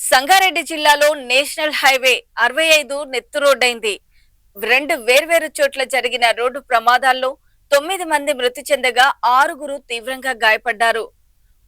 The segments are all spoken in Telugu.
సంగారెడ్డి జిల్లాలో నేషనల్ హైవే 65 నెత్తు రోడ్డైంది. రెండు వేర్వేరు చోట్ల జరిగిన రోడ్డు ప్రమాదాల్లో 9 మంది మృతి చెందగా 6గురు తీవ్రంగా గాయపడ్డారు.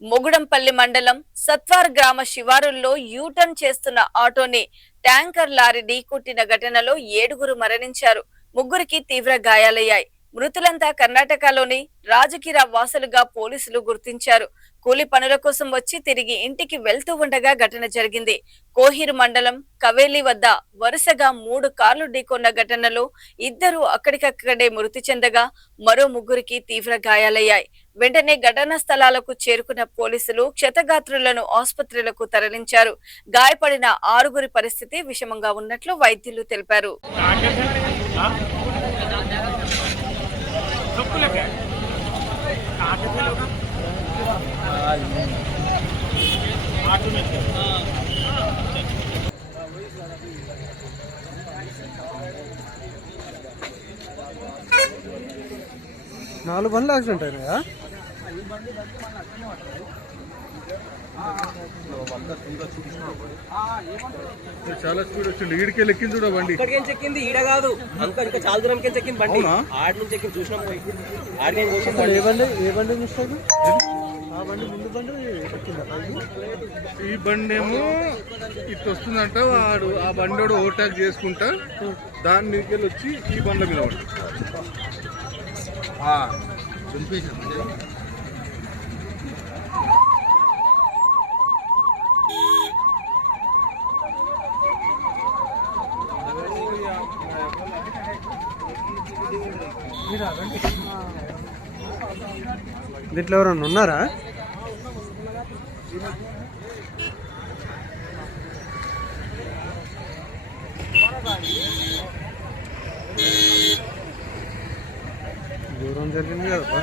మొగుడంపల్లి మండలం సత్వార్ గ్రామ శివారుల్లో యూటర్న్ చేస్తున్న ఆటోని ట్యాంకర్ లారీ ఢీకొట్టిన ఘటనలో 7గురు మరణించారు. 3కి తీవ్ర గాయాలయ్యాయి. మృతులంతా కర్ణాటకలోని రాజగిర వాసులుగా పోలీసులు గుర్తించారు. కూలి పనుల కోసం వచ్చి తిరిగి ఇంటికి వెళ్తూ ఉండగా ఘటన జరిగింది. కోహీరు మండలం కవేలి వద్ద వరుసగా 3 కార్లు ఢీకొన్న ఘటనలో 2 అక్కడికక్కడే మృతి చెందగా మరో 3కి తీవ్ర గాయాలయ్యాయి. వెంటనే ఘటనా స్థలాలకు చేరుకున్న పోలీసులు క్షతగాత్రులను ఆసుపత్రులకు తరలించారు. గాయపడిన 6గురి పరిస్థితి విషమంగా ఉన్నట్లు వైద్యులు తెలిపారు. నాలుగు బండ్లు యాక్సిడెంట్ అయినాయా? చాలా స్పీడ్ వచ్చింది. ఈడికే లెక్కింది చూడ బండి. ఇక్కడికేం చెక్కింది, ఈడ కాదు ఇంకా చాలా దూరంకే చెక్కింది బండి. ఆడి నుంచి చెక్కింది చూసినాం. ఏ బండి మిస్టేక్? ఆ బండి ముందు బండి ఈ బండి ఏమో ఇటు వస్తుందంట. వాడు ఆ బండి ఓవర్టేక్ చేసుకుంటా దాని మీదకి వచ్చి ఈ బండ్ల మీద పడి దీంట్లో ఎవరన్నా ఉన్నారా? దూరం జరిగింది కదా.